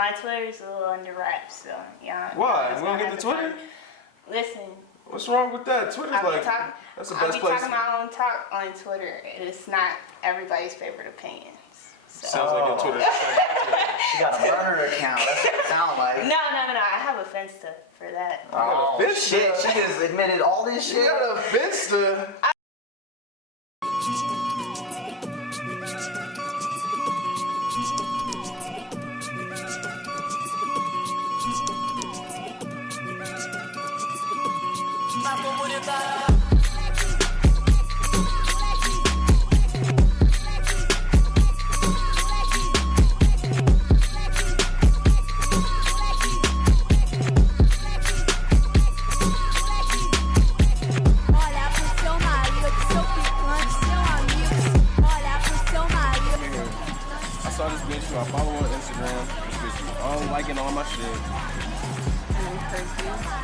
My Twitter's a little under wraps, so yeah. Why? We don't get the Twitter? Listen. What's wrong with that? Twitter's like, that's the best place. I'll be talking my own talk on Twitter. It's not everybody's favorite opinions. So. Sounds like your Twitter. She got a burner account. That's what it sounds like. No. I have a finsta for that. Oh, shit. She just admitted all this shit. You got a finsta. I follow her on Instagram. She's all liking all my shit.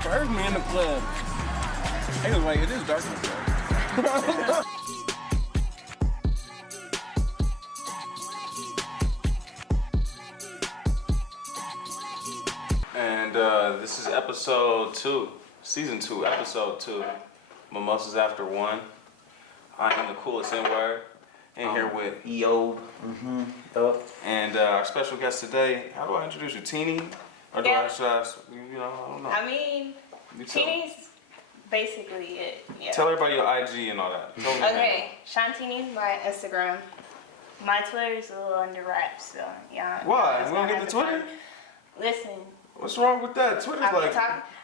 Heard me in the club. Anyway, it is dark in the club. And this is episode 2, season 2, episode 2. Mimosas After 1. I am the coolest N-word. In here with Eyob. And our special guest today, how do I introduce you? Teeny? Or do I don't know. I mean, Teeny's basically it. Yeah. Tell everybody your IG and all that. Okay, Seantini, my Instagram. My Twitter's a little under wraps, so yeah. Why? We don't get the Twitter? Listen. What's wrong with that? Twitter's like,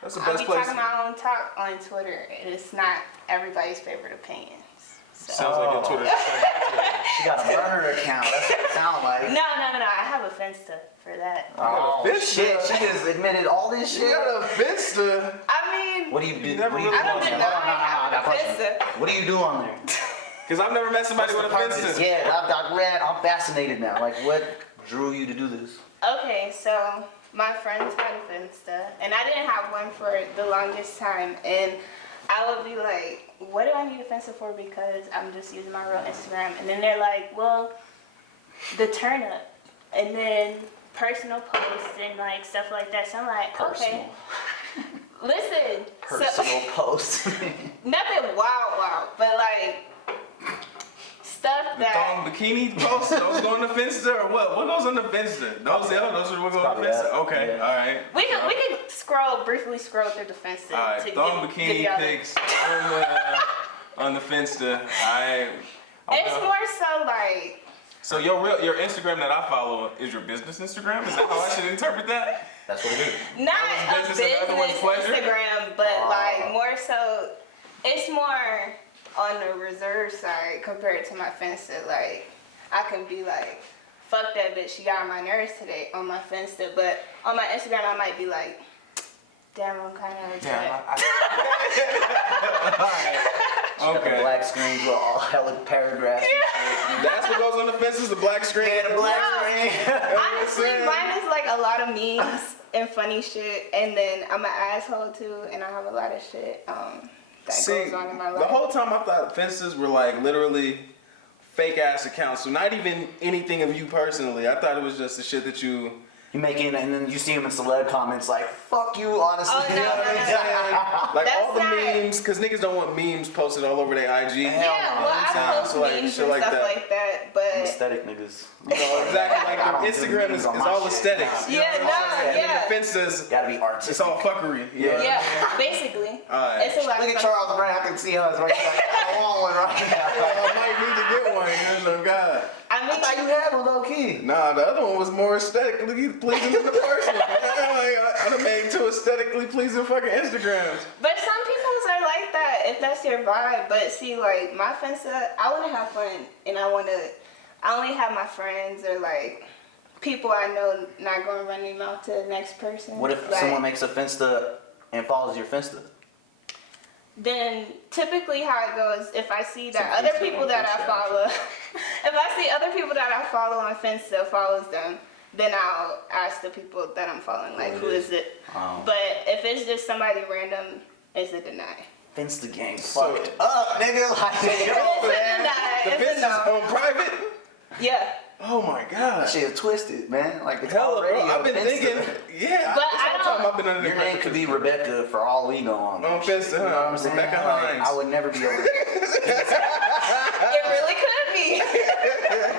that's the best place. I'll be talking my own talk on Twitter. It's not everybody's favorite opinions. So. Sounds like your Twitter. She got a burner account. That's what it sounds like. No. I have a finsta for that. Oh, shit. She just admitted all this shit. You got a finsta? I mean, what do you do? I don't deny I have a finsta. What do you do on there? Because I've never met somebody with a finsta. Yeah, I'm fascinated now. Like, what drew you to do this? Okay, so my friends had a finsta, and I didn't have one for the longest time, and I would be like, what do I need a finsta for? Because I'm just using my real Instagram. And then they're like, well, the turn up. And then personal posts and like stuff like that. So I'm like, okay. Listen. Personal posts. Nothing wild, but like stuff that. Thong bikini posts? Those go on the finsta or what? What goes on the finsta? Those are what go on the finsta? Okay, yeah. Alright. We can briefly scroll through the finsta. Alright, thong bikini pics on the finsta. It's more so like. So your Instagram that I follow is your business Instagram? Is that how I should interpret that? That's what it is. Not a business Instagram, but like more so, it's more on the reserve side compared to my finsta. Like, I can be like, fuck that bitch, she got on my nerves today on my finsta, but on my Instagram I might be like, damn, I'm kind of upset. Okay. The black screen with all hella paragraphs. Yeah. That's what goes on the fences, the black screen. Yeah, the black screen. Honestly, mine is like a lot of memes and funny shit, and then I'm an asshole too, and I have a lot of shit that goes on in my life. The whole time I thought fences were like literally fake ass accounts, so not even anything of you personally. I thought it was just the shit that you making, and then you see them in celeb comments like, fuck you, honestly. Oh, no. Like all the memes, because niggas don't want memes posted all over their IG. Yeah, well, I post memes and stuff like that, but... Aesthetic niggas. No, exactly, like Instagram is all aesthetics. Yeah, yeah. And the fences, gotta be artistic. It's all fuckery. Yeah, basically. It's a lot. Look at Charles Brown, I can see us right now. I want one right now. I might need to get one, oh God. I mean, thought you had one low key. Nah, the other one was more aesthetically pleasing than the first one. I done made 2 aesthetically pleasing fucking Instagrams. But some people's are like that if that's your vibe. But see, like my finsta, I want to have fun, and I only have my friends or like people I know not going to run their mouth to the next person. What if someone makes a finsta and follows your finsta? Then typically how it goes, if I see that other people that I follow, if I see other people that I follow on Finsta follows them, then I'll ask the people that I'm following, like, who is it? But if it's just somebody random, it's a deny. Finsta game fucked up, nigga. Like, it's a deny. The Finsta's on private? Yeah. Oh my god. That shit is twisted, man. Like it's Hella, already bro. I've been on thinking, Finsta. yeah. But This whole time I've been under the Your name could be Rebecca for all we know on On that shit. Finsta, You know what I'm saying? Rebecca Like, Hines. I would never be able to. It really could be.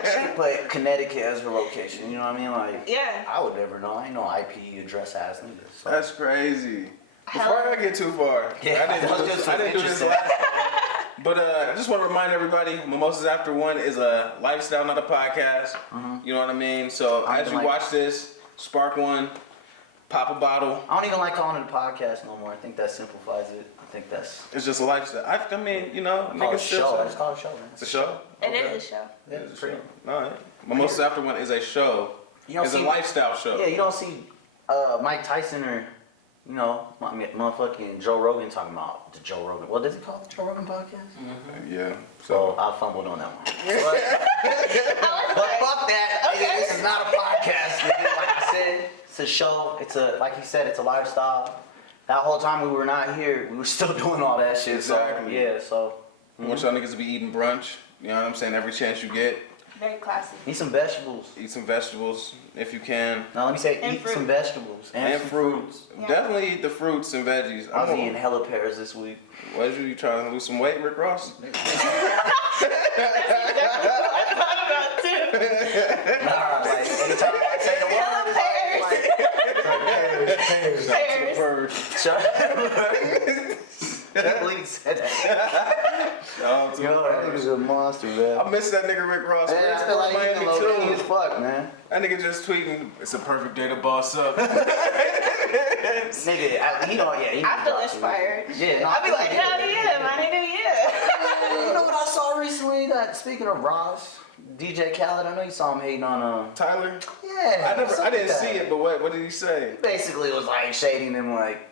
She put Connecticut as her location. You know what I mean? Like, Yeah. I would never know. I ain't no IP address ass nigga. So. That's crazy. Hell. Before I get too far, Yeah, I that was just didn't do this interesting. last time. But I just want to remind everybody, Mimosas After One is a lifestyle, not a podcast. You know what I mean? So I as you like- watch this, spark one, pop a bottle. I don't even like calling it a podcast no more. I think that simplifies it. I think that's. It's just a lifestyle. I mean, you know, Call it a niggas show. I still. just call it a show, man. It's a show? It Okay. is a show. Yeah, It's a pretty. show. All right. Mimosas After One is a show. You don't It's a see- lifestyle show. Yeah, you don't see Mike Tyson or, you know, motherfucking Joe Rogan talking about the Joe Rogan. What does he call it? The Joe Rogan podcast? Yeah. So I fumbled on that one. But fuck that. Okay. Nigga, this is not a podcast. Nigga. Like I said, it's a show. It's a, like you said, it's a lifestyle. That whole time we were not here, we were still doing all that shit. Exactly. So, yeah, so. I want y'all niggas to be eating brunch. You know what I'm saying? Every chance you get, Very classy. Eat some vegetables. eat some vegetables if you can. No, let me say And eat fruit. some vegetables. And some fruits. Yeah. Definitely eat the fruits and veggies. I was eating hella pears this week. Was you trying to lose some weight, Rick Ross? I thought about too. Nah, like anytime I say the word, it's Pears. like Bird. shut up. I can't believe he said that. Shout out to Yo, that Bird. nigga's a monster, man. I miss that nigga Rick Ross. Man, Man, I feel like he's Miami low key as too. fuck, man. That nigga just tweeting, it's a perfect day to boss up. Nigga, he don't, yeah, he I feel drops it. inspired. Yeah, no, I'll be like, hell yeah, my nigga, yeah. You know what I saw recently? That speaking of Ross, DJ Khaled, I know you saw him hating on Tyler? yeah. I didn't see it, but what did he say? Basically, it was like shading him, like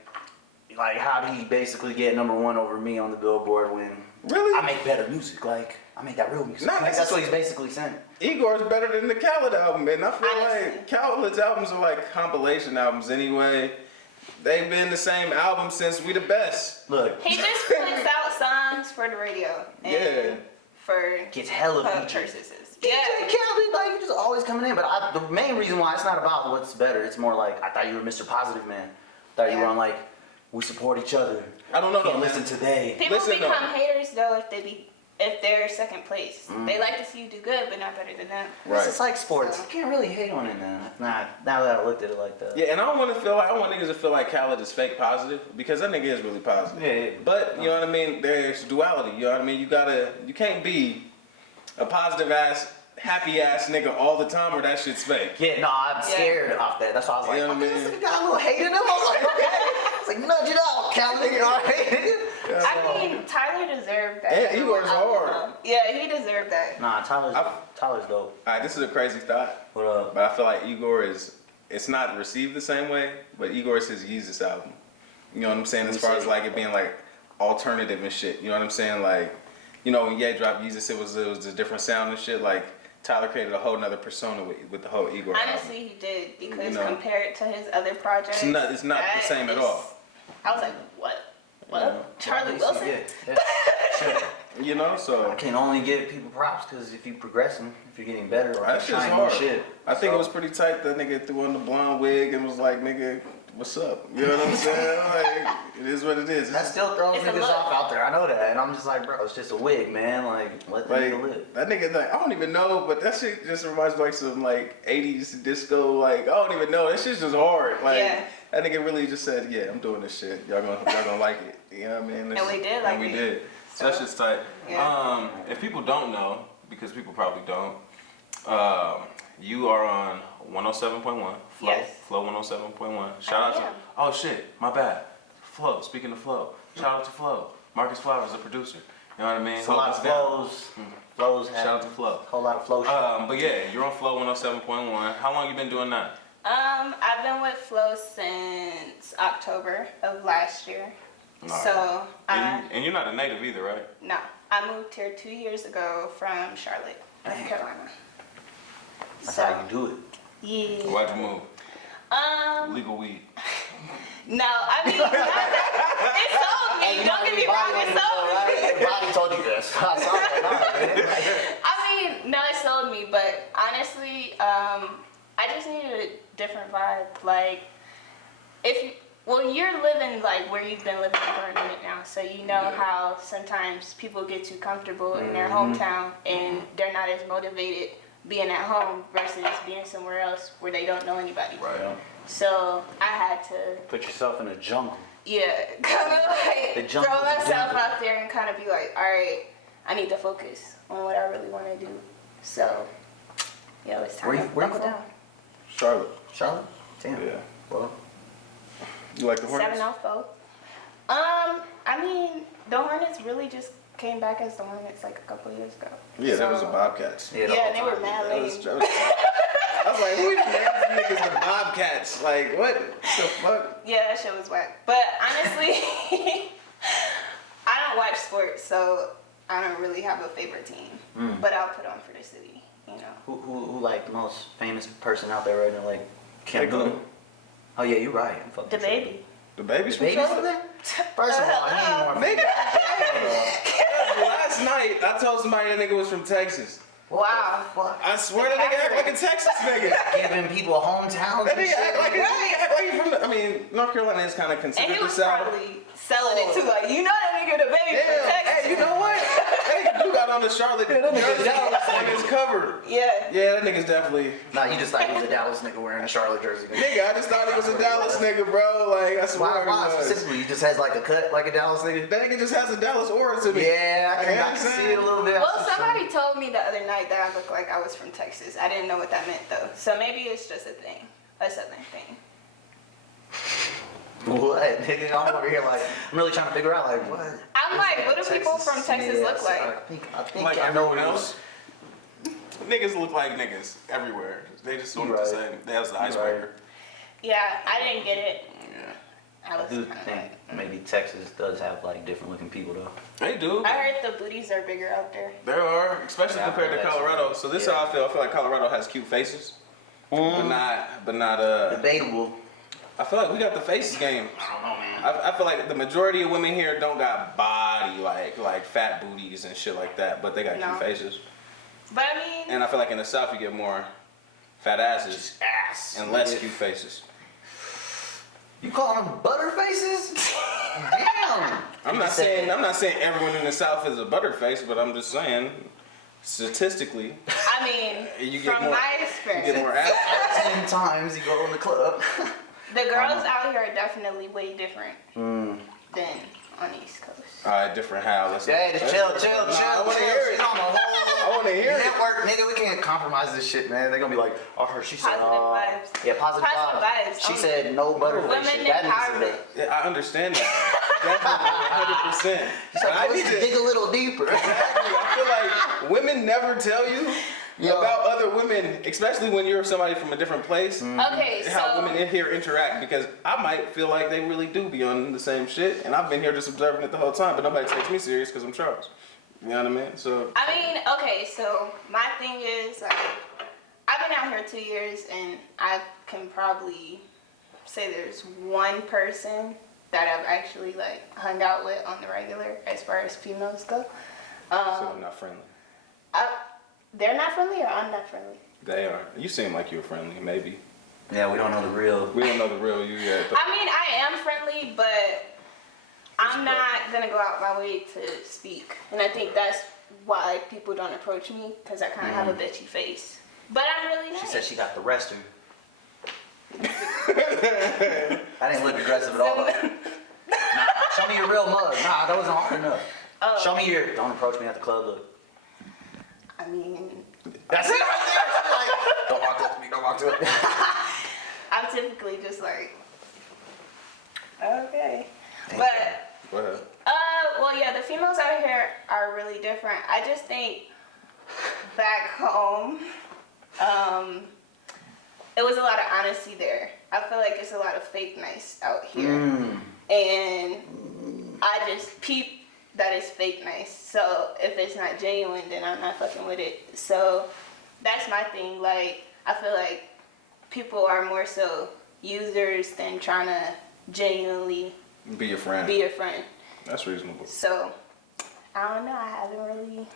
how did he basically get #1 over me on the Billboard when Really? I make better music? Like I make that real music. Nah, Like, that's what he's basically saying. Igor's better than the Khaled album, man. I feel Honestly. like Khaled's albums are like compilation albums anyway. They've been the same album since We the Best. Look, He just puts out songs for the radio. And Yeah. For gets hella pub features. purchases. DJ Yeah. Khaled, like, you just always coming in. But the main reason why it's not about what's better, it's more like, I thought you were Mr. Positive Man. I thought you were Yeah. on, like, we support each other. I don't know Can't though. listen to they. People Listen, become though. haters though if they're second place. They like to see you do good, but not better than them. It's just like sports. You can't really hate on it now. Nah, now that I looked at it like that. Yeah, and I don't want niggas to feel like Khaled is fake positive because that nigga is really positive. Yeah. But you know what I mean? There's duality. You know what I mean? You can't be a positive ass, happy ass nigga all the time or that shit's fake. Yeah, no, I'm scared off that. That's why I was like, You know what I okay, mean? this nigga got a little hate in him. I was like, okay. It's like, nudge it out, Khaled. You know what I mean? I mean, Tyler deserved that. And Igor's hard. Yeah, he deserved that. Nah, Tyler's dope. Alright, this is a crazy thought, What up? but I feel like Igor it's not received the same way, but Igor is his Yeezus album. You know what I'm saying? As far as like it being like alternative and shit. You know what I'm saying? Like, you know, when Ye dropped Yeezus, it was a different sound and shit. Like Tyler created a whole nother persona with the whole Igor album. Honestly, he did because You know. compared to his other projects, It's not the that same at is- all. I was like, what? What? Charlie Wilson? Yeah. Sure. You know, so I can only give people props because if you're progressing, if you're getting better, or that shit's trying more hard. shit. I think So- it was pretty tight. That nigga threw on the blonde wig and was like, "Nigga, what's up?" You know what I'm saying? Like, it is what it is. That still throws It's a niggas look. off out there. I know that, and I'm just like, bro, it's just a wig, man. Like, let the nigga live. Like that nigga, like I don't even know, but that shit just reminds me like some like '80s disco. Like I don't even know. That shit's just hard. Like Yeah. that nigga really just said, "Yeah, I'm doing this shit. Y'all gonna like it." You know what I mean? And we did like and we it. did. So that shit's tight. Yeah. If people don't know, because people probably don't, you are on 107.1 Flow. Yes. Flow 107.1. Shout out to. am. Oh shit, my bad. Flow. Speaking of Flow, shout out to Flow. Marcus Flowers, the producer. You know what I mean? It's a lot of Hold us down. flows. Flows have Shout out to Flow. a whole lot of flow shit. But yeah, you're on Flow 107.1. How long you been doing that? I've been with Flo since October of last year. Alright. So, And you're not a native either, right? no, I moved here 2 years ago from Charlotte, North Carolina. That's So, how you do it. yeah. Why'd you move? Legal weed. No, I mean, it sold me. Don't get me wrong, it sold me. Bobby told you this. I saw that. I mean, no, it sold me, but I just needed a different vibe. Like, you're living like where you've been living for a minute now, so you know how sometimes people get too comfortable in their hometown and they're not as motivated being at home versus being somewhere else where they don't know anybody. Right. So I had to Put yourself in a jungle. kind of like The throw jungle's the myself jungle. out there and kind of be like, all right, I need to focus on what I really want to do. So, it's time Where to you buckle from? down. Charlotte. Charlotte? Damn. Yeah. Well, You like the Hornets? 7-0-4. I mean, the Hornets really just came back as the Hornets like a couple years ago. Yeah, that was So- the Bobcats. yeah, the Yeah, whole they were time. mad That was, lame. that was, I was like, who even named these niggas the Bobcats? Like, what the fuck? Yeah, that shit was whack. But honestly, I don't watch sports, so I don't really have a favorite team. But I'll put on for the city, you know. Who like the most famous person out there right now? Like Hey, Kim go. Boone? Oh yeah, you're right. I'm fucking The sure. baby. The baby's from Baby's from Charlotte? there? First of all, he ain't more Nigga, famous. last night I told somebody that nigga was from Texas. Wow. Fuck. I swear that nigga act like a Texas nigga. Giving people hometowns That and nigga act like shit. he from the, I mean, North Carolina is kind of And considered he the was South. probably selling it too, like, you know that nigga the baby from Damn, Texas. hey, you know what? That nigga do got on the Charlotte that nigga jersey Dallas on his cover. Yeah. Yeah, that nigga's definitely. Nah, you just thought he was a Dallas nigga wearing a Charlotte jersey. Nigga, I just thought he was a Dallas nigga, bro. Like, I swear Why he was. specifically? He just has like a cut like a Dallas nigga? That nigga just has a Dallas aura to me. Yeah, I You know can what I'm see saying? it a little bit. Well, somebody told me the other night that I looked like I was from Texas. I didn't know what that meant though. So maybe it's just a thing, a southern thing. What, nigga? I'm over here like, I'm really trying to figure out like, what? I'm like, what do people from Texas look like? I think Like I know everyone else. Niggas look like niggas everywhere. They just look the Right. same. That's the icebreaker. Yeah, I didn't get it. Yeah. I I was do kind of think like, maybe Texas does have like different looking people though. They do. I heard the booties are bigger out there. There are, especially Yeah, compared to that's- Colorado. So this is how I feel. I feel like Colorado has cute faces, but not. Debatable. I feel like we got the faces game. I don't know, man. I feel like the majority of women here don't got body like fat booties and shit like that, but they got No. cute faces. But I mean, And I feel like in the South you get more fat asses Just ass. and less cute faces. You calling them butter faces? Damn. I'm not saying everyone in the South is a butterface, but I'm just saying statistically I mean, you get from more my you experience, get more ass. 10 times you go in the club. the girls out here are definitely way different than on the East Coast. All right, different how. Let's Hey, just chill. I want to hear it. I want to hear it. Network, nigga, we can't compromise this shit, man. They're gonna be like, oh, her, she said, Positive vibes. yeah, positive Positive vibes. vibes She only. said no butterface Women shit. That needs to empowerment. be. Yeah, I understand that. Definitely, 100%. She's like, I let's need to. dig a little deeper. Exactly. I feel like women never tell you Yo. about other women, especially when you're somebody from a different place. Okay, How so women in here interact, because I might feel like they really do be on the same shit, and I've been here just observing it the whole time, but nobody takes me serious because I'm Charles. You know what I mean? So I mean, okay, so my thing is like, I've been out here 2 years, and I can probably say there's one person that I've actually like hung out with on the regular as far as females go. I'm not friendly. They're not friendly, or I'm not friendly. They are. You seem like you're friendly, maybe. Yeah, we don't know the real. We don't know the real you yet. But I mean, I am friendly, but I'm not gonna go out my way to speak, and I think that's why people don't approach me, because I kind of have a bitchy face. But I'm really nice. She said she got the rester. I didn't look aggressive at all. Nah, show me your real mug. Nah, that wasn't hard enough. Oh. Show me your. Don't approach me at the club. Look. I mean, That's it right there. She's like, don't walk up to me. Don't walk up to me. I'm typically just like, okay. But, go ahead. well, yeah, the females out here are really different. I just think back home, it was a lot of honesty there. I feel like it's a lot of fake nice out here. And I just peep that it's fake nice. So if it's not genuine, then I'm not fucking with it. So that's my thing. Like, I feel like people are more so users than trying to genuinely Be your friend. be a friend. That's reasonable. So I don't know. I haven't really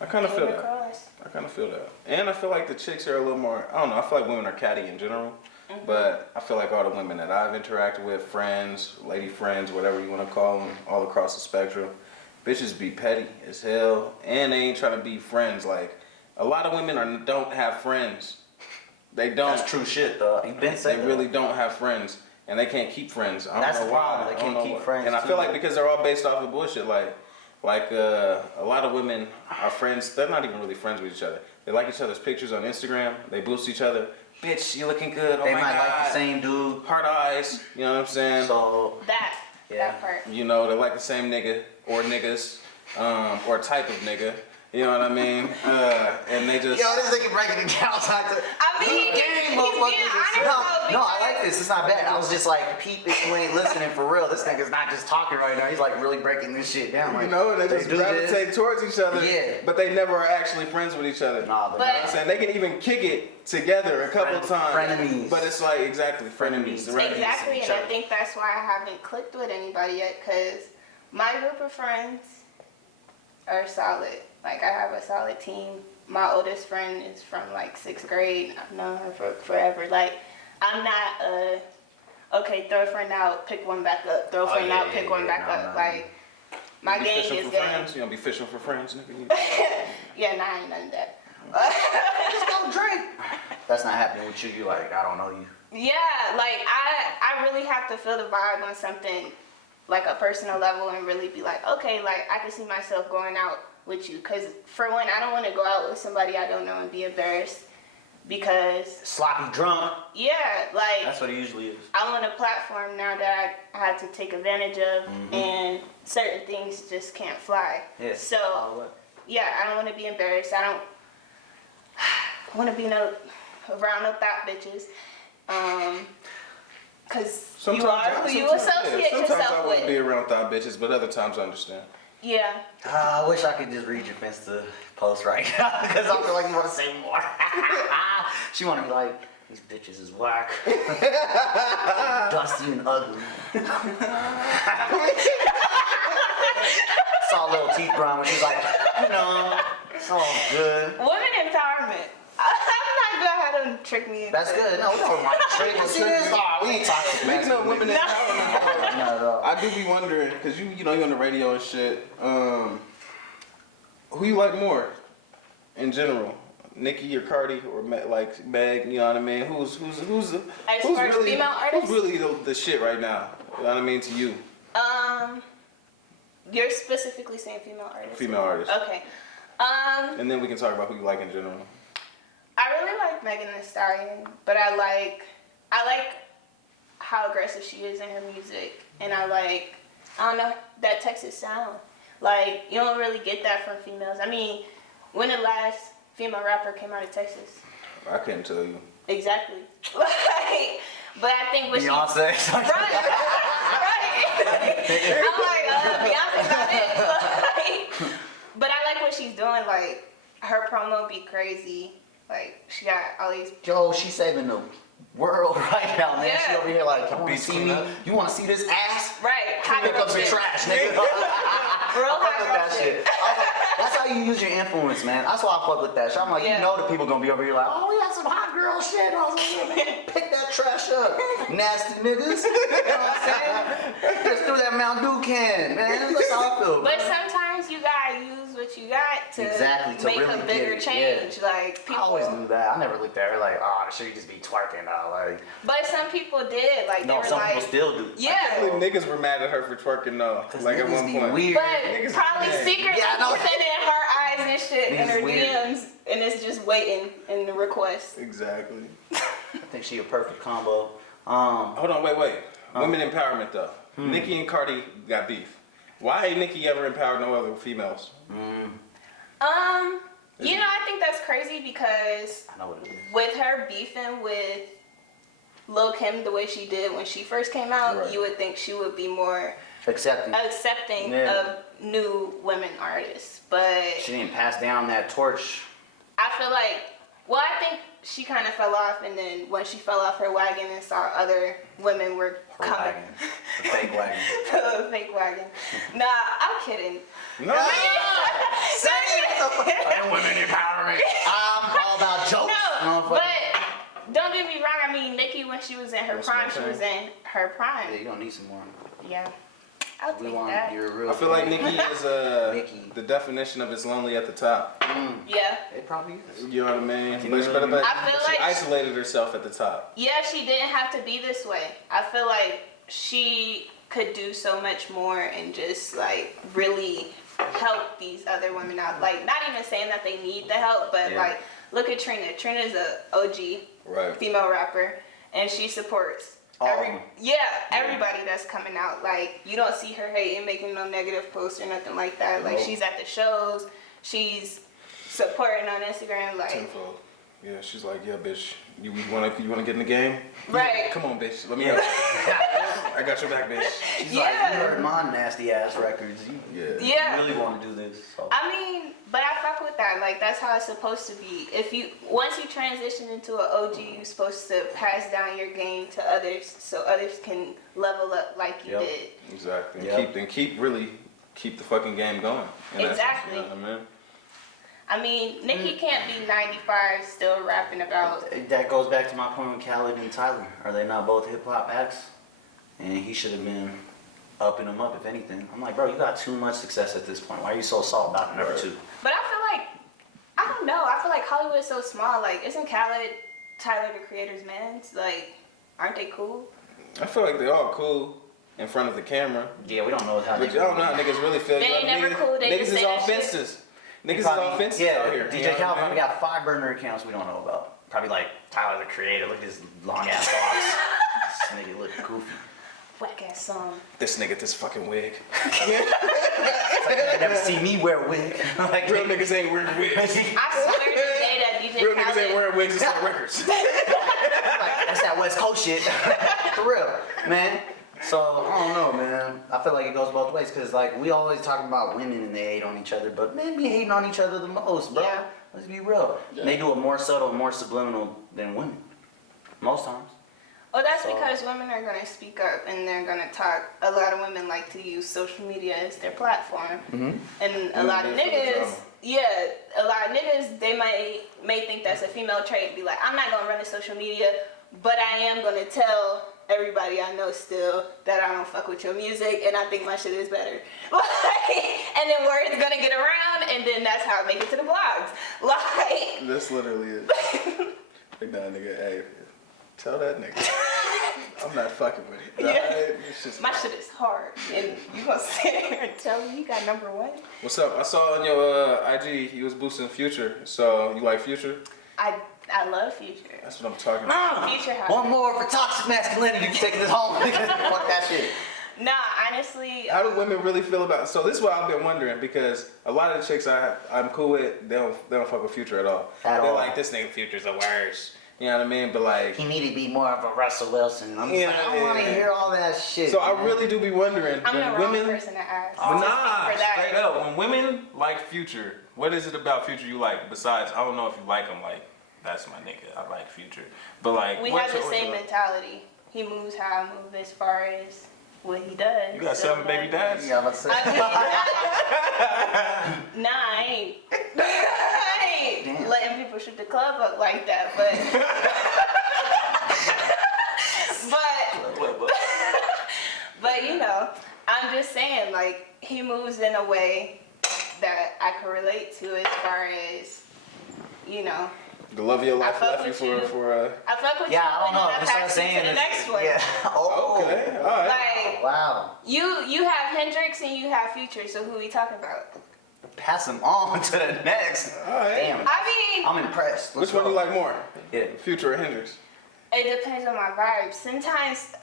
I kind of feel came that. across. I kind of feel that. And I feel like the chicks are a little more, I don't know, I feel like women are catty in general. But I feel like all the women that I've interacted with, friends, lady friends, whatever you want to call them, all across the spectrum, bitches be petty as hell. And they ain't trying to be friends. Like, a lot of women don't have friends. They don't. That's true shit, though. You've been saying They really don't have friends. And they can't keep friends. I don't That's know the why. problem. They I don't can't know keep why. friends, And I too. feel like because they're all based off of bullshit. Like a lot of women are friends. They're not even really friends with each other. They like each other's pictures on Instagram. They boost each other. Bitch, you looking good. Oh They my might God. like the same dude. Heart eyes. You know what I'm saying? So, That part. You know, they like the same nigga or niggas or type of nigga. You know what I mean? And they just. yo, this nigga breaking it down. I mean, he's being honest though, No, I because- like this. It's not bad. I was just like, peep if you ain't listening for real. This nigga's not just talking right now. He's like really breaking this shit down. Like, You know, they just do gravitate this. towards each other. Yeah. But they never are actually friends with each other. Nah, But- but You know what I'm saying? They can even kick it together a couple times. frenemies. But it's like, exactly, frenemies. Right. Exactly, and I think that's why I haven't clicked with anybody yet, because my group of friends are solid. Like, I have a solid team. My oldest friend is from like 6th grade. I've known her for forever. Like, I'm not okay, throw a friend out, pick one back up, throw a friend out, pick one back up. Like, my You be gang fishing is for gang. friends? You gonna be fishing for friends, nigga? Yeah, nah, I ain't none of that. just go drink. That's not happening with you. You like, I don't know you. Yeah, like I really have to feel the vibe on something like a personal level and really be like, okay, like I can see myself going out with you. Cause for one, I don't want to go out with somebody I don't know and be embarrassed because Sloppy drunk. yeah, like That's what it usually is. I'm on a platform now that I have to take advantage of and certain things just can't fly. Yeah. So yeah, I don't want to be embarrassed. I don't want to be around no thought bitches. Cause you are who you associate Sometimes yourself I want to be with. around thought bitches, but other times I understand. Yeah. I wish I could just read your Finsta post right now because I feel like you want to say more. She want to be like, these bitches is whack, dusty and ugly. Saw a little teeth grind when she's like, you know, it's all good. Women empowerment. I'm not gonna have them trick me. That's good. No, we don't want to trick us. Nah, we ain't talking Speaking of women empowerment, Not at all. I do be wondering, because you're on the radio and shit, who you like more in general? Nicki or Cardi or like Meg, you know what I mean? Who's As far as really, female artists? who's really the shit right now? You know what I mean to you? You're specifically saying female artists. Female artists. Okay. And then we can talk about who you like in general. I really like Megan Thee Stallion, but I like how aggressive she is in her music, and I don't know, that Texas sound. Like, you don't really get that from females. I mean, when the last female rapper came out of Texas? I couldn't tell you. Exactly. Like, but I think what Beyonce. Right. I'm like, Beyonce's not it. Like, but I like what she's doing. Like, her promo be crazy. Like, she got all these. Yo, she's saving the world right now, man. She Yeah. over here like, you want to Beats see clean me? up. You want to see this ass? Right. Clean up some trash, nigga. Real I fuck with high that girl shit. I was like, that's how you use your influence, man. That's why I fuck with that shit. I'm like, Yeah. you know the people gonna be over here like, oh, we got some hot girl shit. I was like, man, pick that trash up. Nasty niggas. You know what I'm saying? Just threw that Mountain Dew can, man. That's how I feel. But sometimes you gotta use what you got to, Exactly, to make really a bigger get it, change. Like, I people. always knew that. I never looked at her like, oh, should you just be twerking now? Like, But some people did. Like, they no, were some like. people still do. I Yeah. believe niggas were mad at her for twerking though. Like at niggas one be point. weird. But Niggas probably mad. secretly Yeah, I know. sending her eyes and shit in Niggas her weird. DMs, and it's just waiting in the request. Exactly. I think she a perfect combo. Hold on, wait. Women empowerment though. Nicki and Cardi got beef. Why ain't Nicki ever empowered no other females? You know, I think that's crazy because I know what it is. with her beefing with Lil' Kim the way she did when she first came out, Right. you would think she would be more Accepting. accepting Yeah. of new women artists. But She didn't pass down that torch. I feel like Well, I think she kind of fell off, and then when she fell off her wagon and saw other women were Her coming. wagon. The fake wagon. The fake wagon. Nah, I'm kidding. No. Women empowerment. I'm all about jokes. No, but don't get me wrong. I mean, Nikki, when she was in her prime, she was in her prime. Yeah, you're gonna need some more. Yeah. I'll We take want that. your real. I feel like Nikki is Nikki. the definition of it's lonely at the top. Yeah. It probably is. You know what I mean? You But, know what I mean? I feel she like isolated herself at the top. Yeah, she didn't have to be this way. I feel like she could do so much more and just like really help these other women out. Like, not even saying that they need the help, but like, look at Trina. Trina's a OG female rapper, and she supports everybody that's coming out. Like, you don't see her hating, making no negative posts or nothing like that. Like, she's at the shows, she's supporting on Instagram. Like, Tenfold. Yeah, she's like, yeah, bitch, you wanna get in the game? Right. Yeah, come on, bitch. Let me help you. I got your back, bitch. She's like, you heard my nasty ass records. You Yeah. really want to do this. So. I mean, but I fuck with that. Like, that's how it's supposed to be. Once you transition into an OG, you're supposed to pass down your game to others so others can level up like you did. Exactly. And keep the fucking game going. Exactly. You know what I mean? I mean, Nikki can't be 95 still rapping about. That goes back to my point with Khaled and Tyler. Are they not both hip hop acts? And he should have been upping them up, if anything. I'm like, bro, you got too much success at this point. Why are you so salt about number two? But I feel like, I don't know. I feel like Hollywood's so small. Like, isn't Khaled Tyler the Creator's man? Like, aren't they cool? I feel like they all cool in front of the camera. Yeah, we don't know how But I don't know how niggas really feel. They ain't never cool. They niggas just is say all that shit. finstas. Niggas is all finstas out here. DJ Khaled probably got 5 burner accounts we don't know about. Probably like Tyler the Creator. Look at his long ass locks. This nigga look goofy. Whack ass song. This nigga, this fucking wig. I never see me wear a wig. Like, Real niggas ain't wearing wigs. I swear to day that DJ Real Khaled. niggas ain't wearing wigs, it's on records. like, that's that West Coast shit. For real, man. So, I don't know, man. I feel like it goes both ways, because, like, we always talk about women and they hate on each other, but men be hating on each other the most, bro. Yeah. Let's be real. Yeah. They do it more subtle, more subliminal than women. Most times. Well, that's So- because women are going to speak up and they're going to talk. A lot of women like to use social media as their platform. And a lot of niggas, a lot of niggas, they may think that's a female trait. Be like, I'm not going to run to social media, but I am going to tell everybody I know still that I don't fuck with your music and I think my shit is better. And then word's going to get around and then that's how I make it to the blogs. Like, That's literally it. Big down nigga, hey, tell that nigga. I'm not fucking with it. Yeah. It's just my shit is hard, and you gonna sit here and tell me you got number one? What's up? I saw on your IG you was boosting Future. So you like Future? I love Future. That's what I'm talking about. Future has One more for toxic masculinity taking this home. Fuck that shit. Nah, honestly. How do women really feel about it? So this is what I've been wondering, because a lot of the chicks I'm cool with, they don't fuck with Future at all. They're like, this nigga Future's the worst. You know what I mean? But like, He needed to be more of a Russell Wilson. I'm just like, I don't want to hear all that shit. so man. I really do be wondering I'm the when wrong women. person to ask. Nah, for that. straight up. When women like Future, what is it about Future you like? Besides, I don't know if you like him. Like, that's my nigga. I like Future. But like, We what's have the your- same mentality. He moves how I move as far as what he does. You got So, 7 baby dads? Yeah, I'm about to say. Nah, I ain't. I ain't Damn. letting people shoot the club up like that, but. But you know, I'm just saying, like, he moves in a way that I can relate to as far as, you know. The love of your life I fuck left you with you. for I fuck with Yeah, you I don't and know. then I That's what I'm pass you saying. to the is- next one. Yeah. Oh. Okay, all right. Like, Wow. you have Hendrix and you have Future, so who we talking about? Pass them on to the next. All right. Damn. I mean, I'm impressed. Which one do you like more? Yeah. Future or Hendrix? it depends on my vibe. Sometimes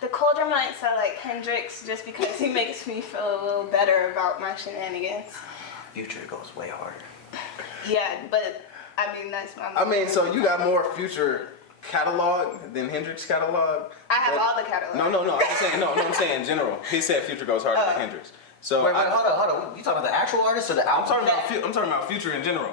the colder months I like Hendrix just because he makes me feel a little better about my shenanigans. Future goes way harder. Yeah, but I mean that's my. I mean, so you got more Future catalog than Hendrix catalog? I have But- all the catalogs. No. I'm just saying. No, I'm saying in general. He said Future goes harder than Hendrix. So Wait, hold on. You talking about the actual artist or the I'm album? talking about Future in general.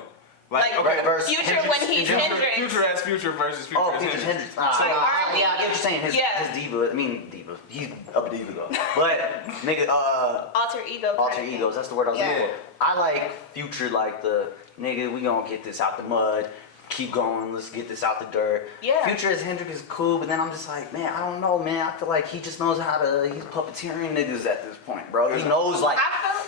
Like, okay, versus Future Hendrix- when he's Hendrix. Future as Future versus Future Oh, as Future's Hendrix. Hendrix. So R&B. Yeah, I get what you're saying. His diva. I mean, diva. He's a diva though. But nigga, Alter ego. alter kind of egos. That's the word I was Yeah. looking for. I like Future, like the nigga. We gonna get this out the mud. Keep going. Let's get this out the dirt. Yeah. Future as Hendrix is cool, but then I'm just like, man, I don't know, man. I feel like he just knows how to. He's puppeteering niggas at this point, bro. He knows like.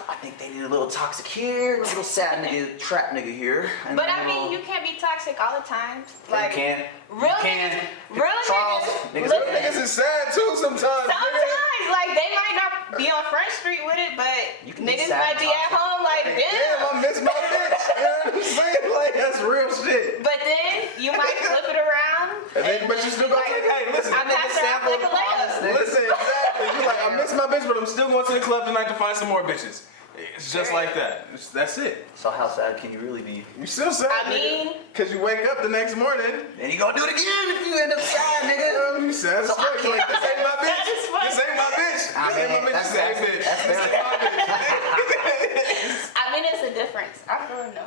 I think they need a little toxic here, a little sad nigga, trap nigga here. And But then I mean, you can't be toxic all the time. Like, you can't. real You can. real Charles, niggas. niggas- Listen, Niggas is sad too sometimes. sometimes, like, they might not be on Front Street with it, You but can be niggas sad might and be at toxic. home like, Damn, damn. I miss my bitch. You know what I'm saying? Like, that's real shit. But then you might flip it around. And then, but you still gonna say, hey, listen. I'm niggas passing out sample like a honest layup. niggas. Listen, exactly. You're like, I miss my bitch, but I'm still going to the club tonight to find some more bitches. It's just like that. That's it. So how sad can you really be? You still sad, I mean- because you wake up the next morning. And you gonna do it again if you end up sad, nigga. You sad as So I fuck. You're like, can't- this ain't my That is bitch. funny. This ain't my bitch. I This ain't my mean, bitch. This ain't that's- bitch. that's This fair. ain't my bitch. I mean, it's a difference. I feel no.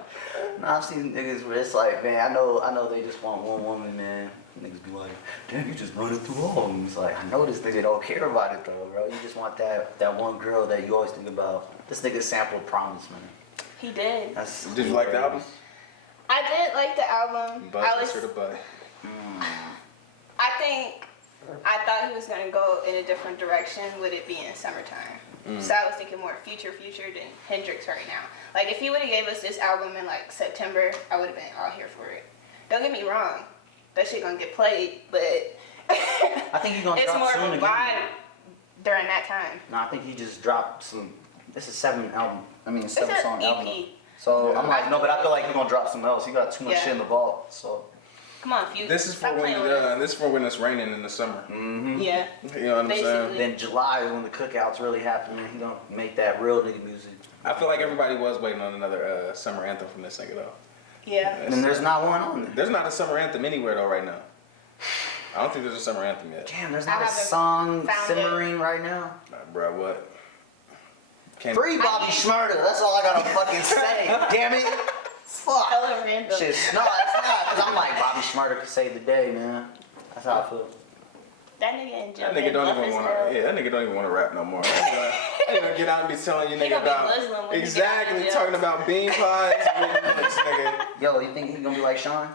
No, I've seen niggas where it's like, man, I know they just want one woman, man. Niggas be like, damn, you just running through all of them. It's like, I know this nigga don't care about it though, bro. You just want that one girl that you always think about. This nigga sampled Promise, man. He did. That's Did you like the album? I did like the album. I was. Sure to buy. I thought he was gonna go in a different direction with it being summertime. So I was thinking more future than Hendrix right now. Like if he would have gave us this album in like September, I would have been all here for it. Don't get me wrong, that shit gonna get played, but I think he's gonna it's drop more soon of a again. vibe during that time. No, I think he just dropped some. This is 7 album. I mean, It's 7 an song EP. album. So I'm like, no, but I feel like he's gonna drop something else. He got too much Yeah. shit in the vault. So. Come on, future. This is for Stop when playing with us. this is for when it's raining in the summer. Mm-hmm. Yeah. You know what I'm saying? Basically. Then July is when the cookouts really happen, and he gonna make that real nigga music. I feel like everybody was waiting on another summer anthem from this nigga though. Yeah. And there's not one on there. There's not a summer anthem anywhere though right now. I don't think there's a summer anthem yet. Damn, there's I not a haven't song found simmering right now. Nah, bruh, what? Can't. Free Bobby Schmurda. That's all I gotta fucking say. Damn it. Fuck. Hella random. Shit, no, it's not. Cause I'm like Bobby Schmurda could save the day, man. That's how I feel. That nigga in jail. That nigga don't buff even as want hell. to. Yeah, that nigga don't even want to rap no more. I ain't gonna get out and be telling you He nigga gonna be about Muslim when he get out of exactly jail. talking about bean pies. With this nigga. Yo, you think he's gonna be like Sean?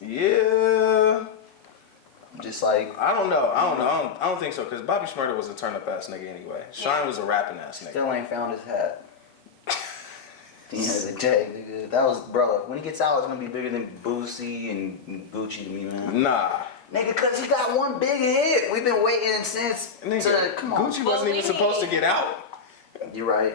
Yeah. Just like I don't know. I don't think so. Cause Bobby Schmurda was a turn up ass nigga anyway. Sean was a rapping ass nigga. still ain't found his hat. At the end of the day, nigga. That was, bro. When he gets out, it's gonna be bigger than Boosie and Gucci to me, man. Nah. Nigga, cause he got one big hit. We've been waiting since. Nigga, Come on. Gucci wasn't even supposed to get out. You're right.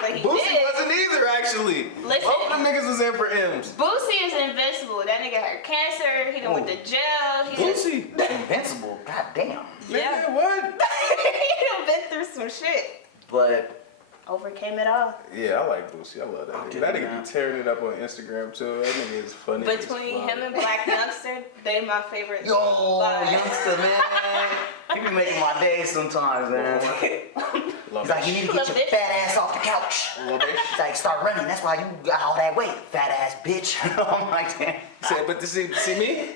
But he Boosie did. wasn't either, actually. Listen. Both of them niggas was in for M's. Boosie is invincible. That nigga had cancer. He done went to jail. He just, Boosie? Invincible. God damn. Yeah. Nigga, what? he done been through some shit. But Overcame it all. Yeah, I like Boosie. I love that nigga. Dude, That man. nigga be tearing it up on Instagram, too. That nigga is funny. as Between fuck. him and Black Youngster, they my favorite. yo, vibe. youngster, man. He be making my day sometimes, man. Love He's like, that you need shit. to get your Little bitch. fat ass off the couch. Little bitch. He's like, start running. That's why you got all that weight, fat ass bitch. I'm like, damn. He said, but to see me,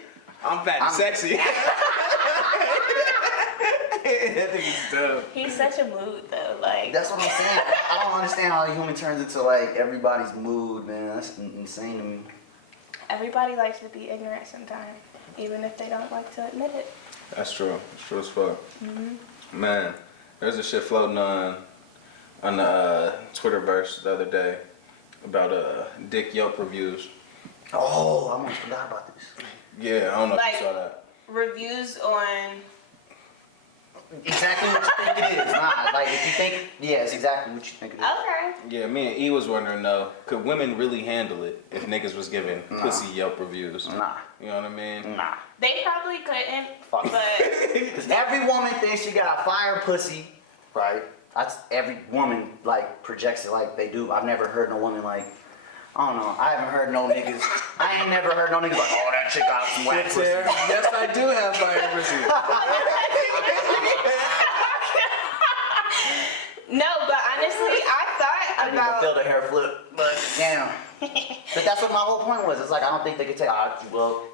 I'm fat and I'm- sexy. That nigga's dumb. He's such a mood though. Like That's what I'm saying. I don't understand how a human turns into like everybody's mood, man. That's insane to me. everybody likes to be ignorant sometimes, even if they don't like to admit it. That's true. It's true as fuck. Mm-hmm. Man, there's a shit floating on the Twitterverse the other day about dick Yelp reviews. Oh, I almost forgot about this. Yeah, I don't know Like- if you saw that. Reviews on Exactly what you think it is. Nah, like if you think, yeah, it's exactly what you think it is. okay. Yeah, me and E was wondering though, could women really handle it if niggas was giving Nah. pussy Yelp reviews? Nah, You know what I mean? nah. They probably couldn't, Fuck. but Because every woman thinks she got a fire pussy, right? That's every woman like projects it like they do. I've never heard no woman like, I don't know. I haven't heard no niggas. I ain't never heard no niggas like, oh, that chick got some whack Fits pussy. there. Yes, I do have fire pussy. no, but honestly, I didn't even feel the hair flip, but damn. But that's what my whole point was. It's like I don't think they could take. Well,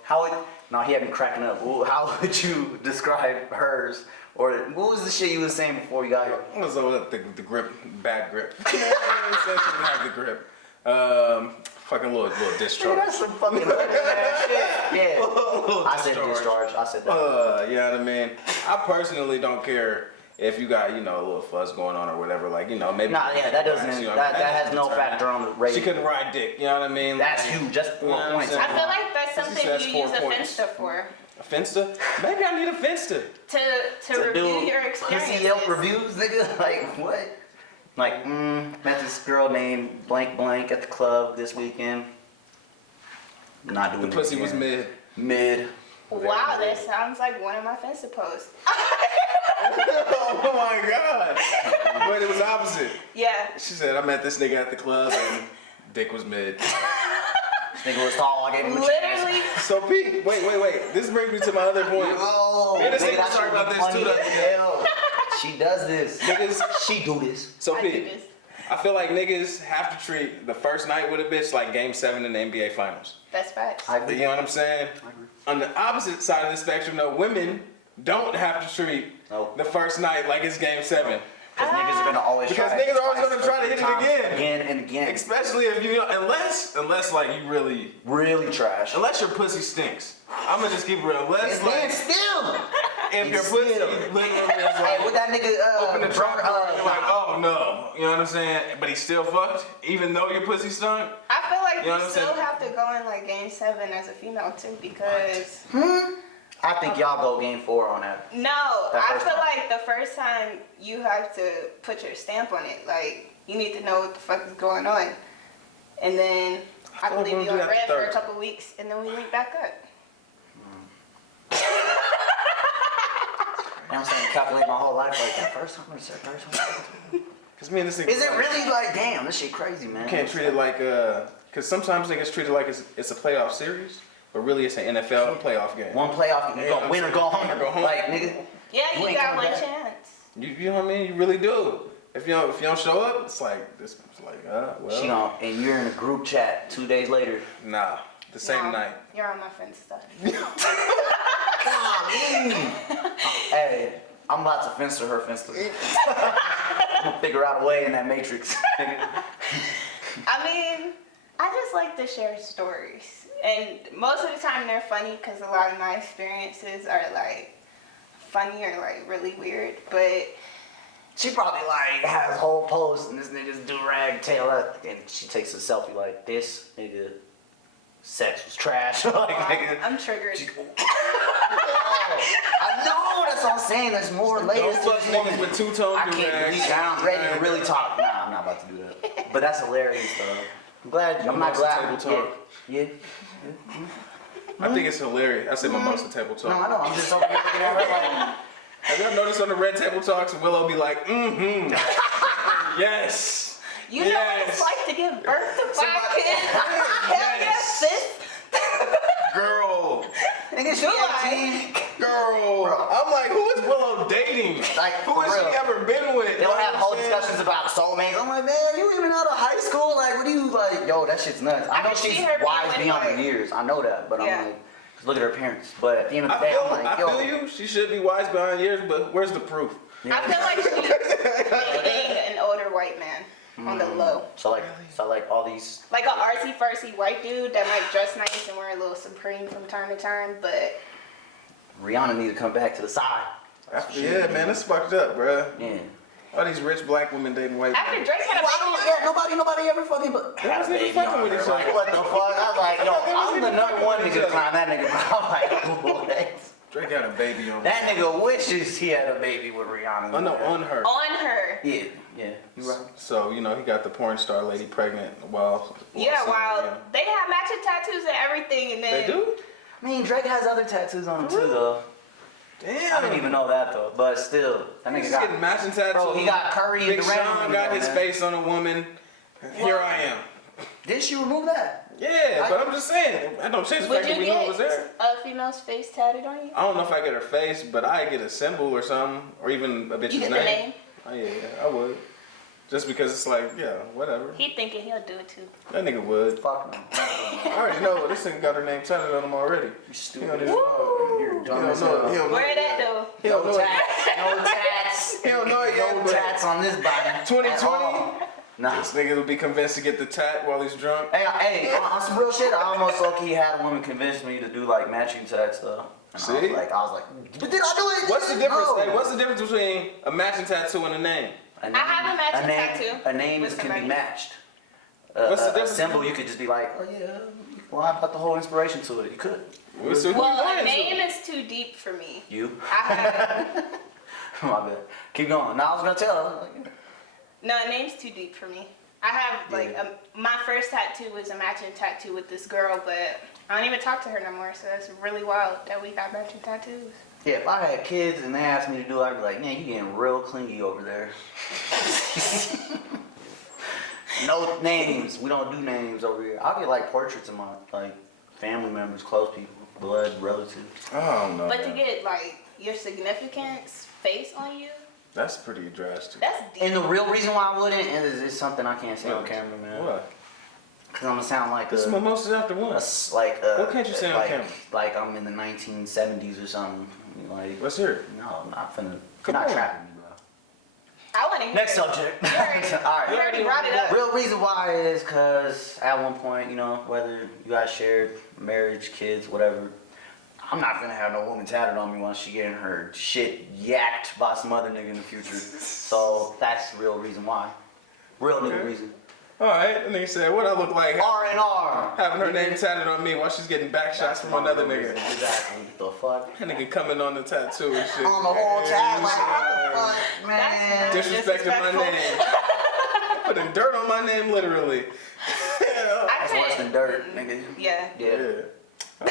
no, he had me cracking up. Well, how would you describe hers? Or what was the shit you was saying before you got here? What was the grip? Bad grip. She didn't have the grip. Fucking little discharge. Dude, that's some fucking shit. Yeah. I said discharge. I said that. You know what I mean? I personally don't care if you got, a little fuzz going on or whatever. Like, maybe. Nah, yeah, that doesn't. That has no factor on the rating. She couldn't ride dick. You know what I mean? That's huge. Just 4 points. I feel like that's something you use a finsta for. A finsta? Maybe I need a finsta. To review your experiences. Pussy Yelp reviews, nigga. Like what? Like, met this girl named blank blank at the club this weekend. Not doing the pussy was mid. Mid. Wow, that sounds like one of my Finsta posts. Oh my god. But it was opposite. Yeah. She said, I met this nigga at the club and dick was mid. This nigga was tall, I gave him a Literally. chance. So Pete, wait. This brings me to my other point. Oh, this nigga, nigga that talking about shit this funny too. as hell. She does this. Niggas, She do this. so I do Pete, this. I feel like niggas have to treat the first night with a bitch like Game 7 in the NBA Finals. That's facts. I agree. You know what I'm saying? I agree. On the opposite side of the spectrum, though, women don't have to treat Nope. the first night like it's Game 7. Because niggas are gonna always Because try it niggas are always twice gonna or try to three hit it times, again. Again and again. Especially if you, unless like you really, Really trash. unless your pussy stinks. I'm gonna just keep it real. Unless And then like, still. if your still. pussy literally is Hey, like, what that nigga open the trunk door and you're like, nah. oh no. You know what I'm saying? But he still fucked, even though your pussy stunk. I feel like You know what you I'm still saying? have to go in like Game 7 as a female too because I think y'all go game 4 on that. no, That I first feel time. like the first time you have to put your stamp on it. Like you need to know what the fuck is going on, and then I feel like believe we'll you do on that the red for a third. couple weeks, and then we link back up. Now I'm saying calculate my whole life like that first time or second time. Cause me and this nigga. Is it really like, damn, this shit crazy, man? You can't treat it like cause sometimes niggas treat it like it's a playoff series, but really it's an NFL playoff game. One playoff, you go win or go home. Or go home. Like, nigga, Yeah, You you ain't got coming one back. chance. You know what I mean? You really do. If you don't show up, it's like this. It's like well, she gon' and you're in a group chat 2 days later. nah. The same No, night. You're on my friend's stuff. Hey, I'm about to fence her fence. I'm gonna figure out a way in that matrix. I mean, I just like to share stories. And most of the time they're funny because a lot of my experiences are like funny or like really weird. But She probably like has whole posts and this nigga's do-rag tail up and she takes a selfie like this nigga sex was trash. Like, nigga. I'm triggered. I know, that's what I'm saying. There's more layers Don't to fuck this niggas woman. with two-tone I can't do-rags. believe I'm ready to really talk. Nah, I'm not about to do that. But that's hilarious though. I'm glad. I'm not Mimosa glad. table talk. Yeah. I think it's hilarious. I said mimosa table talk. No, I know. I'm just over here looking at her like. Have y'all noticed on the red table talks, Willow be like, yes. You know what it's like to give birth to 5 kids? Hell yes, sis. Girl. Nigga, she 18. Girl. I'm like, who is Willow dating? Like, Who for has real. she ever been with? They'll have whole You know what I'm discussions about soulmates. I'm like, man, you even out of high school? Like, what do you like? Yo, that shit's nuts. I I know can see she's her being wise with, beyond her like- years. I know that, but Yeah. I'm like, 'cause look at her parents. But at the end of the saying? day, I'm like, yo. I feel you. She should be wise behind years, but where's the proof? I feel like she's dating an older white man on the low. So like all these. Like a artsy-fartsy white dude that might dress nice and wear a little Supreme from time to time, but Rihanna need to come back to the side. Yeah, man, that's fucked up, bruh. Yeah. All these rich black women dating white after men. Drake had a Well, baby, I don't, yeah, nobody ever fucking but They wasn't even fucking with each other. Like, what the fuck? I was like, yo, They wasn't I'm the even number fucking one with nigga each to other. climb that nigga. I'm like, what? Drake had a baby on That nigga wishes he had a baby with Rihanna. Oh, no, on her. on her. Yeah, you right. So, you know, he got the porn star lady pregnant while Yeah, seeing while Rihanna. they have matching tattoos and everything, and then They do? I mean, Drake has other tattoos on him too, though. Damn. I didn't even know that though, but still, that He's nigga getting got. matching tattoos. Bro, he got Curry Big and Durant. Sean on got him, his man. face on a woman. Here I am. Did she remove that? Yeah, but I'm just saying. I don't change the would fact that you we know it was get there. a female's face tatted on you? I don't know if I get her face, but I get a symbol or something, or even a bitch's You get the name? Oh yeah, I would. Just because it's like, yeah, whatever. He thinking he'll do it too. That nigga would. Fuck no. I already know. This nigga got her name tatted on him already. You stupid. He don't even know. You're dumb He as don't know. hell. He don't know Where it that yet. though? He don't No know it tats. yet. No tats. He don't know it yet. No but tats on this body. 2020? Nah. This nigga will be convinced to get the tat while he's drunk. Hey, on some real shit, I almost low-key had a woman convince me to do like matching tats though. And See? I was like, but did I do it? What's the difference? No. Like, what's the difference between a matching tattoo and a name? A name, I have a matching tattoo A name with can be somebody. matched. What's the A difference? symbol you could just be like, oh yeah, well I got the whole inspiration to it. You could. So who Well, you a going name to? is too deep for me. You? I have My bad. Keep going. Now I was gonna tell. no, a name's too deep for me. I have like my first tattoo was a matching tattoo with this girl, but I don't even talk to her no more. So that's really wild that we got matching tattoos. Yeah, if I had kids and they asked me to do it, I'd be like, man, you getting real clingy over there. No names. We don't do names over here. I'll get like portraits of my like family members, close people, blood relatives. I don't know. But to man. get like your significant's face on you, That's pretty drastic. that's deep. And the real reason why I wouldn't is it's something I can't say on camera, man. What? Cause I'm gonna sound like This is Mimosas After one. what can't you say on camera? Like I'm in the 1970s or something. Like, Let's hear it. no, I'm not finna. Come You're not on. trapping me, bro. I want to hear. Next subject. You already, All right. you already brought it up. Real reason why is because at one point, you know, whether you guys shared marriage, kids, whatever, I'm not gonna have no woman tatted on me once she getting her shit yacked by some other nigga in the future. So that's the real reason why. Real nigga Okay. reason. Alright, and he said, what I look like R&R. having her name tatted on me while she's getting back shots from another nigga. Exactly. What the fuck? That nigga coming on the tattoo and shit. On the whole tab, like, Yeah. what the fuck, man? That's Disrespecting my disrespectful. name. Putting dirt on my name, literally. I That's worse couldn't. than dirt, nigga. Yeah. Yeah. Yeah.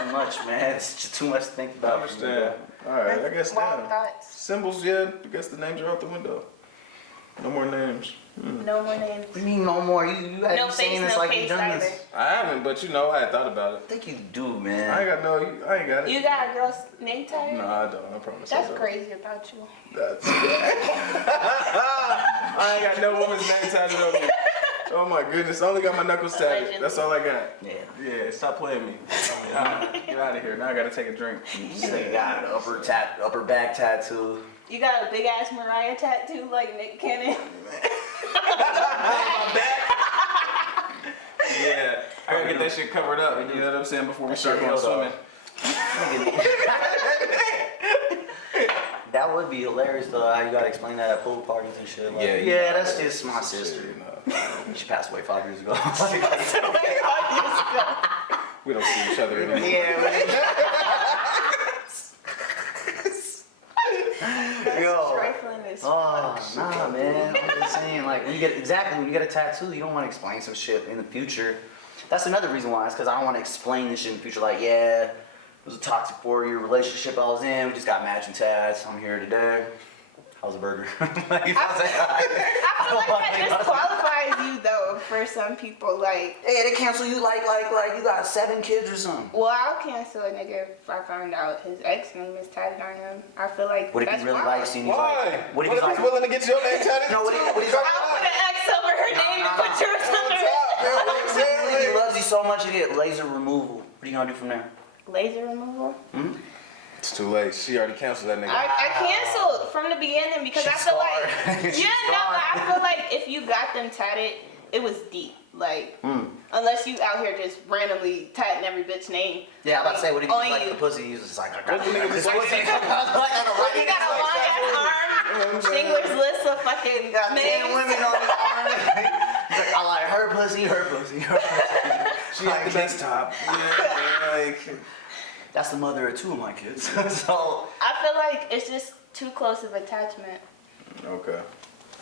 Too much, man. It's just too much to think I about. understand. Alright, I guess Wild now. thoughts. Symbols, yeah. I guess the names are out the window. No more names. No more names. What do you mean no more? You had No you face, saying this no like you case done either. this. I haven't, but you know, I had thought about it. I think you do, man. I ain't got it. You got a girl's name tag? No, I don't. I promise. I That's don't. crazy about you. That's I ain't got no woman's name tatted on me. Oh my goodness, I only got my knuckles tatted. Allegedly. That's all I got. Yeah. Yeah, stop playing me. Get out of here. Now I gotta take a drink. So you got an upper back tattoo. You got a big ass Mariah tattoo like Nick Cannon. Yeah, I gotta get that shit covered up. You know what I'm saying? Before we That start shit going held swimming. That would be hilarious though. How you gotta explain that at pool parties and shit. Like, Yeah, you yeah, know, that's just my sister. You know, She passed away 5 years ago. we don't see each other anymore. Yo. Trifling as Oh, fuck. nah, man. I'm just saying, like, when you get a tattoo, you don't want to explain some shit in the future. That's another reason why. It's because I don't want to explain this shit in the future. Like, yeah, it was a toxic 4-year relationship I was in. We just got matching tats. I'm here today. How's the burger? Like, you know what I'm saying? I feel like that disqualifies you though for some people. Like, Hey, they cancel you like you got 7 kids or something. well, I'll cancel a nigga if I find out his ex name is tatted on him. I feel like What if that's he really wild. likes you and he's Why? like, What if he's he's willing to get your name tatted? No, what if he's I'll put an X over her name and put yours under it. What if he loves you so much you get laser removal? What are you gonna do from there? Laser removal? It's too late. She already canceled that nigga. I canceled from the beginning because I She's feel like scarred. She's yeah, no, scarred. I feel like if you got them tatted, it was deep. Like unless you out here just randomly tatting every bitch name. Yeah, I'm about to say, what if on he's like you. the pussy? He's just like, What the nigga this just pussy. like- Like you got a long ass arm, Schindler's List of fucking Got 10 names. women on his arm. He's like, I like her pussy, her pussy, her pussy. She at the desktop. Yeah, like. That's the mother of 2 of my kids. So, I feel like it's just too close of attachment. Okay,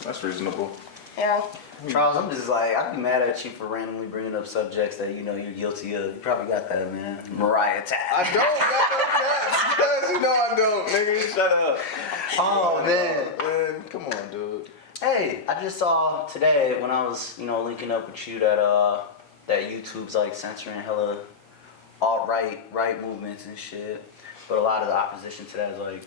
that's reasonable. Yeah. Charles, I'm just like, I'd be mad at you for randomly bringing up subjects that you know you're guilty of. You probably got that, man. Mariah I tat. don't got no tats. You know I don't, nigga. Shut up. Oh, man. Man, come on, dude. Hey, I just saw today when I was, you know, linking up with you that that YouTube's like censoring hella alt-right movements and shit. But a lot of the opposition to that is like,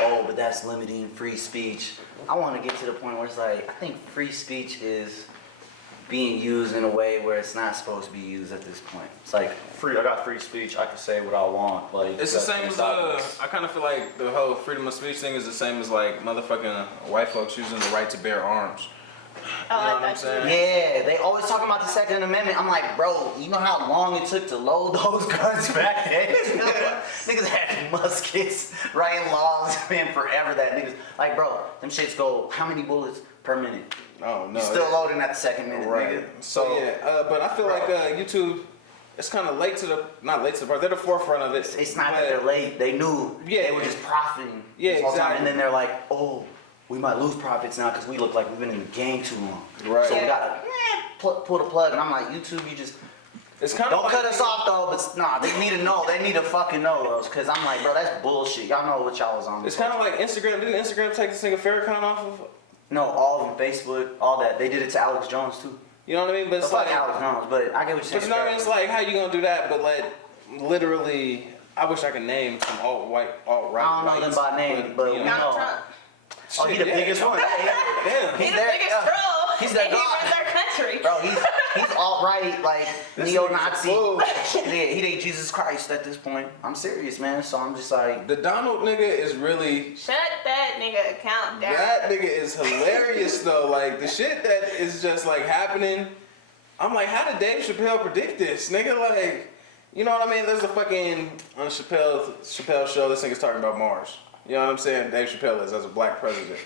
oh, but that's limiting free speech. I want to get to the point where it's like, I think free speech is being used in a way where it's not supposed to be used at this point. It's like, I got free speech, I can say what I want. Like, It's the same as I kind of feel like the whole freedom of speech thing is the same as like motherfucking white folks using the right to bear arms. You know what I'm saying? Yeah, they always talking about the Second Amendment. I'm like, bro, you know how long it took to load those guns back then? Niggas had muskets, writing laws, man, forever that niggas. Like, bro, them shits go, how many bullets per minute? Oh, no. You still loading at the second minute, right. nigga. So, yeah, but I feel like YouTube, it's kind of not late to the part, they're the forefront of it. It's not that they're late. They knew they were just profiting this whole time. And then they're like, oh, we might lose profits now because we look like we've been in the game too long. Right. So we gotta pull the plug. And I'm like, YouTube, you just don't cut us off though. But nah, they need to know. They need to fucking know us. Cause I'm like, bro, that's bullshit. Y'all know what y'all was on. It's kind of like Instagram. Didn't Instagram take this nigga Farrakhan off of? No, all of them, Facebook, all that. They did it to Alex Jones too. You know what I mean? But it's fuck like Alex Jones, but I get what you're saying. But you know what I mean? It's like, how you gonna do that? But like, literally, I wish I could name some alt-right. I don't know them by name, but we know. Trump. Oh, he the biggest one. Damn. He's the biggest troll. He's the and he runs our country. Bro, he's alt-right, like neo-Nazi. Yeah, he ain't Jesus Christ at this point. I'm serious, man. So I'm just like, the Donald nigga is really. Shut that nigga account down. That nigga is hilarious though. Like the shit that is just like happening. I'm like, how did Dave Chappelle predict this, nigga? Like, you know what I mean? There's a fucking on Chappelle show. This nigga's talking about Mars. You know what I'm saying? Dave Chappelle is as a black president.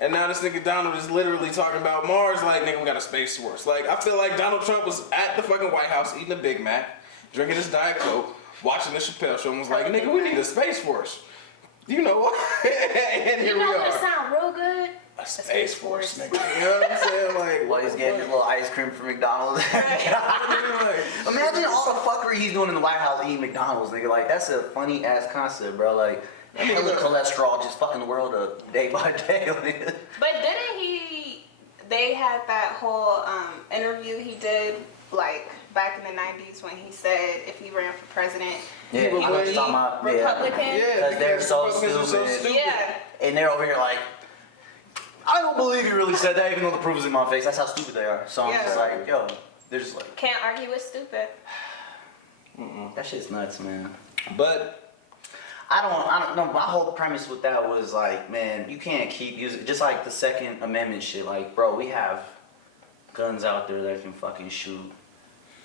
And now this nigga Donald is literally talking about Mars like, nigga, we got a space force. Like, I feel like Donald Trump was at the fucking White House eating a Big Mac, drinking his Diet Coke, watching the Chappelle show and was like, nigga, we need a space force. You know what? And here we are. You know what sound real good? A space force, nigga. You know what I'm saying? Like, well, he's getting his little ice cream from McDonald's. Imagine all the fuckery he's doing in the White House eating McDonald's, nigga. Like, that's a funny ass concept, bro. Like, hella cholesterol just fucking the world up day by day. But didn't they had that whole interview he did, like, back in the 90s when he said if he ran for president, he would be Republican. Because they're so stupid. Yeah. And they're over here like, I don't believe he really said that, even though the proof is in my face. That's how stupid they are. So I'm just like, yo, they're just like. Can't argue with stupid. That shit's nuts, man. But I don't know. My whole premise with that was like, man, you can't keep using, just like the Second Amendment shit. Like, bro, we have guns out there that can fucking shoot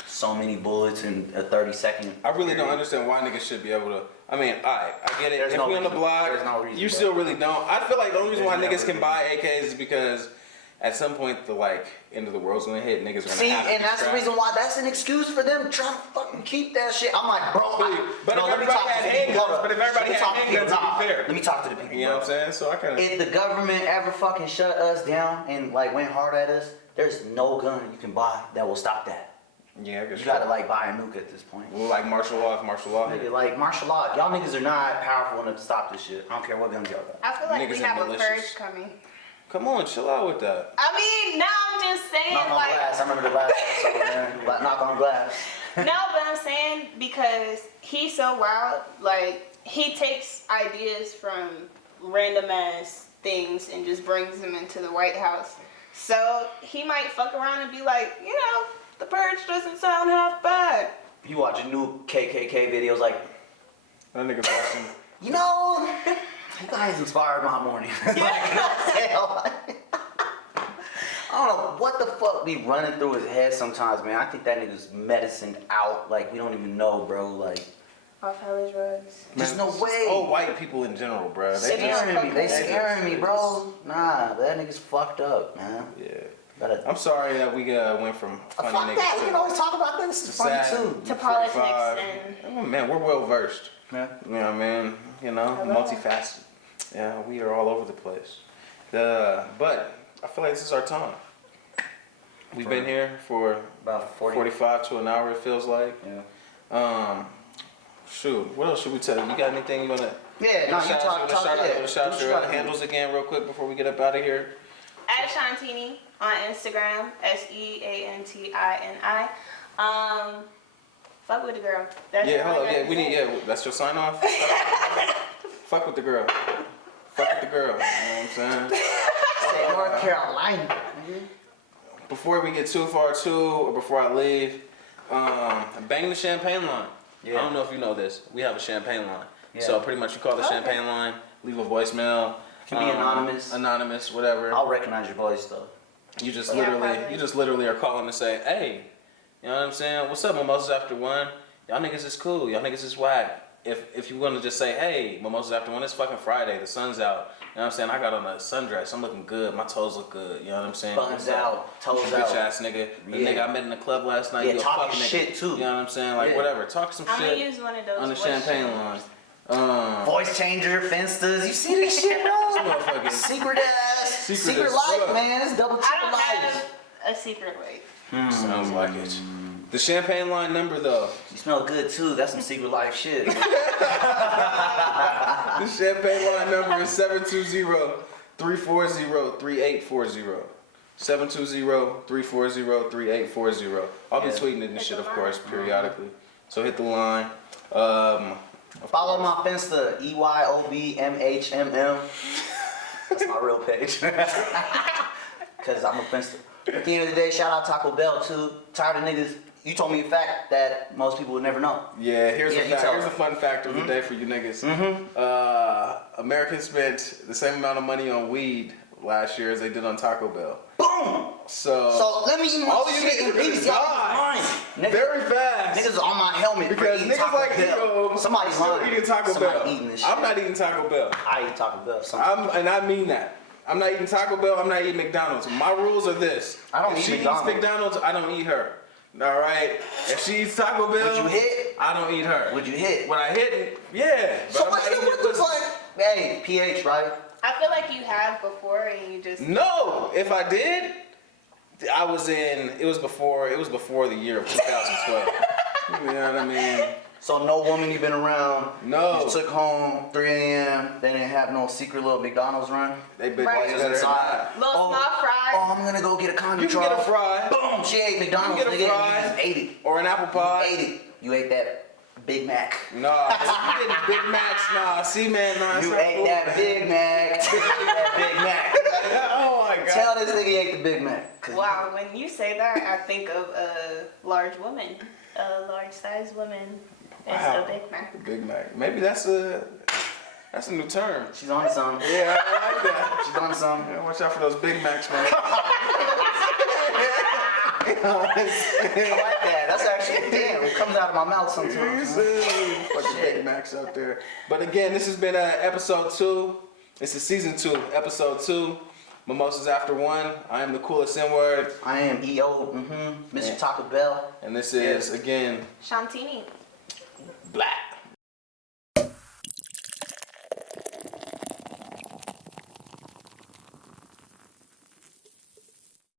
so many bullets in a 30-second. I really don't understand why niggas should be able to. I mean, I get it. If we on the block, you still really don't. I feel like the only reason why niggas can buy AKs is because at some point the like end of the world's gonna hit. Niggas are gonna have to. And that's the reason why that's an excuse for them trying to fucking keep that shit. I'm like, bro. But if everybody had handguns, to be fair. Let me talk to the people. You know what I'm saying? So I kind of. If the government ever fucking shut us down and like went hard at us, there's no gun you can buy that will stop that. Yeah, I guess you gotta like buy a nuke at this point. Well, like martial law. Nigga, like martial law. Y'all niggas are not powerful enough to stop this shit. I don't care what guns y'all got. I feel like niggas we have a purge coming. Come on, chill out with that. I mean, now I'm just saying, knock on glass. I remember the last episode, man. Knock on glass. No, but I'm saying because he's so wild. Like he takes ideas from random ass things and just brings them into the White House. So he might fuck around and be like, you know, the purge doesn't sound half bad. You watching new KKK videos like, that nigga watching. You know, you guys inspired my morning. I don't know what the fuck be running through his head sometimes, man. I think that nigga's medicined out. Like, we don't even know, bro. Like, off hella drugs. There's no way. All white people in general, bro. They scaring me, bro. Nah, that nigga's fucked up, man. Yeah. I'm sorry that we went from funny fuck niggas that. to We can always talk about that. This is funny too. To politics and. Oh, man, we're well versed. Yeah. You know, man. You know, multifaceted. Yeah, we are all over the place. But I feel like this is our time. We've been here for about 45 to an hour. It feels like. Yeah. Shoot, what else should we tell you? You got anything you wanna? Yeah, no, you talk. Shout your handles again, real quick, before we get up out of here. At Seantini on Instagram, Seantini. Fuck with the girl. That's hold up. Yeah, we need. Yeah, that's your sign off. Fuck with the girl. Fuck with the girl. You know what I'm saying? Charlotte, North Carolina. Before we get too far or before I leave, bang the champagne line. Yeah. I don't know if you know this. We have a champagne line. Yeah. So pretty much you call the champagne line, leave a voicemail. Can be anonymous. Anonymous, whatever. I'll recognize your voice though. You just literally are calling to say, hey, you know what I'm saying? What's up, Mimosas After One? Y'all niggas is cool. Y'all niggas is whack. If you want to just say, hey, Mimosas After One, it's fucking Friday. The sun's out. You know what I'm saying? I got on a sundress. I'm looking good. My toes look good. You know what I'm saying? Buns out, toes Bitch out. ass nigga. The nigga I met in the club last night. Yeah, you a talking fucking shit nigga. too. You know what I'm saying? Like whatever. Talk some I'm shit. gonna use one of those on the voice champagne changers. line. Voice changer, finstas. You see this shit, bro? Motherfucking Secret Secret life, as man. It's double I triple don't life. have a secret life. Sounds like it. The champagne line number though. You smell good too. That's some secret life shit. The champagne line number is 720-340-3840. 720-340-3840. I'll be tweeting this shit, of course, periodically. So hit the line. Follow my Finsta, EYOBMHMM. That's my real page. Cause I'm a Finsta. At the end of the day, shout out Taco Bell too. Tired of niggas. You told me a fact that most people would never know. Yeah, here's Yeah, a you fact. tell Here's a us. fun fact of the day for you niggas. Americans spent the same amount of money on weed last year as they did on Taco Bell. Boom! So let me eat my all of you shit in niggas peace. Y'all died lying. very fast. Niggas on my helmet Because for eating niggas Taco like Bell. you, Somebody's still lying. eating Taco Somebody Bell. eating this shit. I'm not eating Taco Bell. I eat Taco Bell sometimes. And I mean that. I'm not eating Taco Bell. I'm not eating McDonald's. My rules are this. I don't if eat she McDonald's. eats McDonald's, I don't eat her. All right. If she eats Taco Bell, Would you hit? I don't eat her. Would you hit? When I hit, yeah. But So I'm what not eating the pussy. fuck? Hey, PH, right? I feel like you have before and you just. No, if I did, it was before the year of 2012. You know what I mean? So no woman you been around. No. You took home 3 a.m. They didn't have no secret little McDonald's run. They been Right. better than that. Little small fry. Oh, I'm gonna go get a condom You can get a fry. Boom! She ate McDonald's. You can get a nigga, fry. and you just ate it. Or an apple pie. You ate it. You ate that Big Mac. Nah, you getting Big Macs, nah. See, man, nah. it's You not ate cool, that man. Big Mac. You ate that Big Mac. Oh my god. Tell this nigga he ate the Big Mac. 'Cause Wow, when you say that, I think of a large woman. A large sized woman. It's Wow. a Big Mac. Big Mac. Maybe that's a new term. she's on something. Yeah, I like that. She's on something. Yeah, watch out for those Big Macs, man. I like that. That's actually, damn, it comes out of my mouth sometimes. Fucking Big Macs out there. But again, this has been episode 2. This is season 2, episode 2. Mimosas After One. I am the coolest N-word. I am Eyob, Mr. Taco Bell. And this is, again, Seantini.